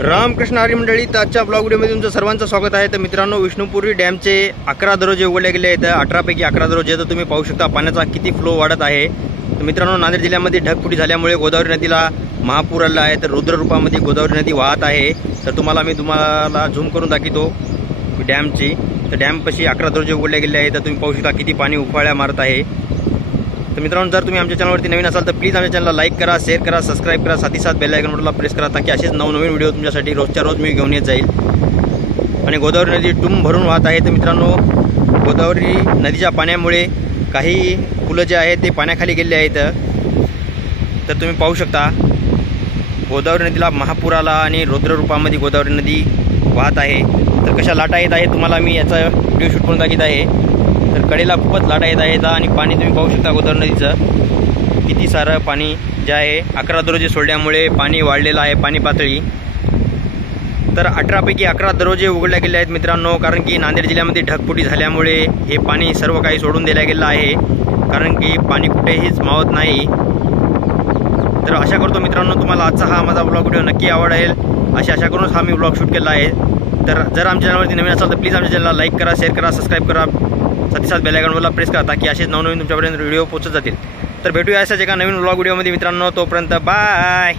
रामकृष्ण हरी मंडळी, तर आजच्या ब्लॉग व्हिडिओमध्ये तुमचं सर्वांचं स्वागत आहे। तर मित्रांनो, विष्णुपुरी डॅमचे 11 दरवाजे उघडले गेले आहेत। 18 पैकी 11 दरवाजे, तर तुम्ही पाहू शकता पाण्याचा किती फ्लो वाढत आहे। तर मित्रांनो, नांदेड जिल्ह्यामध्ये ढगफुटी झाल्यामुळे गोदावरी नदीला महापूर आला आहे। तर रुद्र रूपामध्ये गोदावरी नदी वाहत आहे। तर तुम्हाला झूम करून दाखवतो डॅमची। तर डॅमपाशी 11 दरवाजे उघडले गेले आहेत। तर तुम्ही पाहू शकता किती पाणी उफाळ्या मारत आहे। तर मित्रांनो, जर तुम्ही आमच्या चॅनलवरती नवीन असाल तर प्लीज आमच्या चॅनलला लाईक करा, शेअर करा, सबस्क्राईब करा, साथ ही साथ बेल आयकॉन बटनला प्रेस करा, ताकि असेच नवनवीन व्हिडिओ तुमच्यासाठी रोजच्या रोज मी घेऊन येत जाईल। आणि गोदावरी नदी टुंब भरून वाहत आहे। तर मित्रांनो, गोदावरी नदीच्या पाण्यामुळे काही पुलं जे आहेत ते पाण्याखाली गेले आहेत। तर तुम्ही पाहू शकता गोदावरी नदीला महापूर आला आणि रुद्र रूपामध्ये गोदावरी नदी वाहत आहे। तर कशा लाटा येत आहे तुम्हाला मी याचा व्हिडिओ शूट करून दाखवत आहे। तर कडेला खूपच लाटा येत आहेत आणि पाणी तुम्ही पाहू शकता गोदावरी नदीचं किती सारं पाणी जे आहे 11 दरवाजे सोडल्यामुळे पाणी वाढलेलं आहे, पाणी पातळी। तर 18 पैकी 11 दरवाजे उघडले गेले आहेत मित्रांनो, कारण की नांदेड जिल्ह्यामध्ये ढगफुटी झाल्यामुळे हे पाणी सर्व काही सोडून दिलं गेलं आहे, कारण की पाणी कुठेहीच मावत नाही। तर आशा करतो मित्रांनो तुम्हाला आजचा हा माझा ब्लॉग व्हिडिओ नक्की आवडेल, अशी आशा करूनच हा मी ब्लॉग शूट केला आहे। तर जर आमच्या चॅनलवरती नवीन असाल तर प्लीज आमच्या चॅनलला लाईक करा, शेअर करा, सबस्क्राईब करा, साथ ही साथ बेल आयकॉनला प्रेस करा, ताकि असेच नवनवीन तुमच्यापर्यंत व्हिडिओ पोहोचत जातील। तर भेटूया अशाच एका नवीन ब्लॉग व्हिडिओमध्ये मित्रांनो, तोपर्यंत बाय।